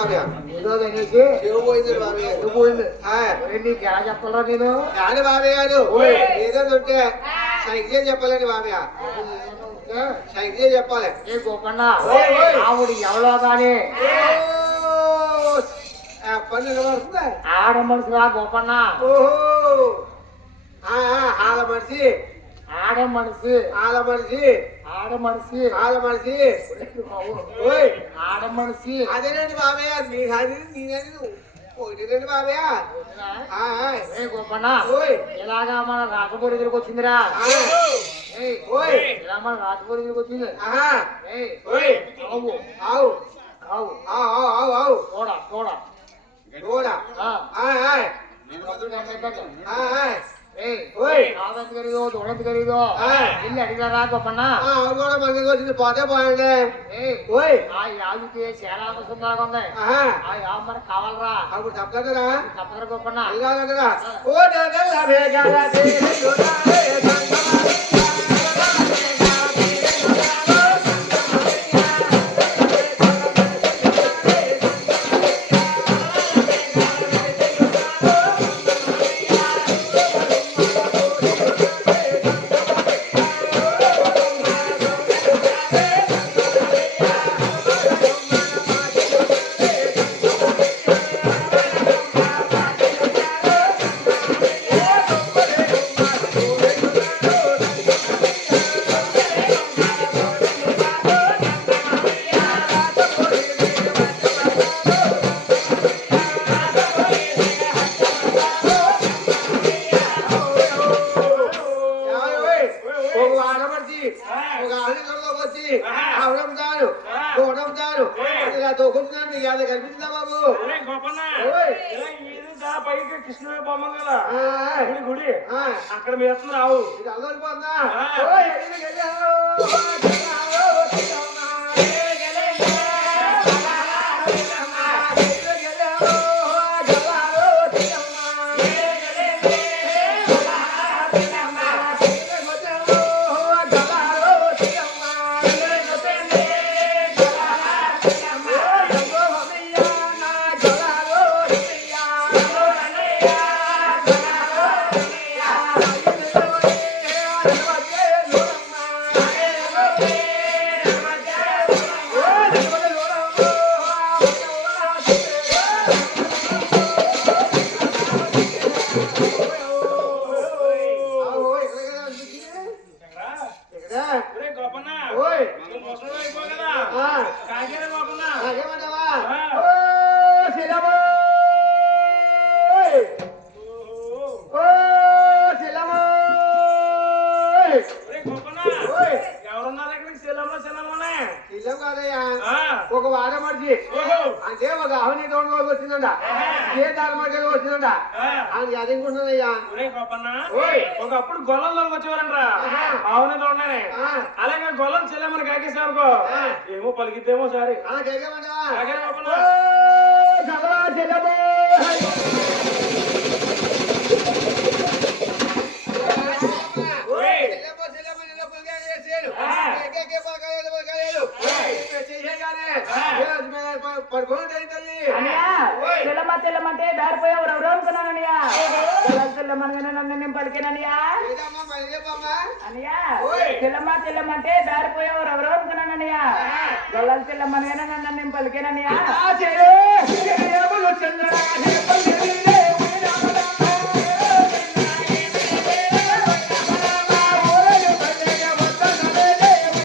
బాబయ్య ఏదో నీకు చెవు పోయింది బాబయ్య పోయింది ఆ, నీకు ఎలా చెప్పాలా నేను కానీ బాబయ్య గారు ఏదో ఉంటే సైకిల్ చెప్పాలండి బాబయ్య సైకిల్ చెప్పాలి ఏ గోపన్న ఆవిడ ఎవరో గాని పన్ను పడుతుందా ఆడ మనుషులా గోపన్న ఓహో ఆల మనిషి ఆడ మనిషి ఆల మనిషి ఆడ మనిషి ఆల మనిషి ఆడ మనిషి అదేనండి బాబయ్య నేనది ఒకటి బాబయ్య ఏ గోపన్న ఇలాగా మన రాజపూర్ దగ్గరికి వచ్చిందిరా ఇలా మన రాజపూర్ దగ్గరికి వచ్చింది ఆవు కావు ఆవు చూడ చూడ కూడా కాదంత ఖరీదో దూడంత ఖరీదో వెళ్ళి అడిగారా గొప్పన్న కూడా మనకి వచ్చింది పోతే పోయండి ఆ యావికి చాలా సుందరంగా ఉంది ఆ యావ మనకు కావాలరా అప్పుడు తప్పదరా తప్పదరా గొప్పన్న కనిపించిందా బాబు కృష్ణ బొమ్మ కదా గుడి అక్కడ మీద రావు ఇది అల్లరిపోతుందా ఒక వాడ మనిషి అంటే ఒక ఆవుని దోడు వచ్చిందంట ఏ దాని మధ్య వచ్చిందంట అని అదింటున్నాయ్యా ఒకప్పుడు గొల్లంలో వచ్చేవారంట ఆవుని దోడనే అలాగే గొల్లం చెల్లెమని కాకేసామనుకో ఏమో పలికిద్దేమో సారి తెల్లమంటే దారిపోయావు ఎవరు అనుకున్నానయ్యా తెల్లమనగానే నన్ను నేను పలికేనయ్యా అనియా తెల్లమంటే దారిపోయావు ఎవరు అనుకున్నానయ్యా గొల్లలు తెల్లమనగానే నన్ను నేను పలికేనయ్యా